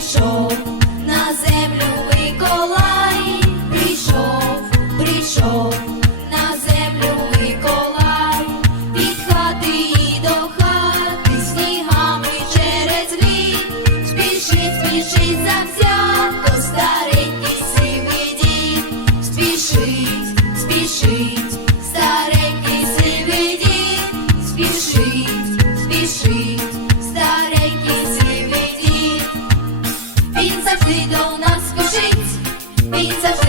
прийшов на землю Миколай, прийшов, прийшов на землю Миколай, від хати до хати снігами через лід, спіши, спіши завзято старенький сивий дід, спішить, спішить, старенький сивий дід, спішить. Завжди до нас спішить, завжди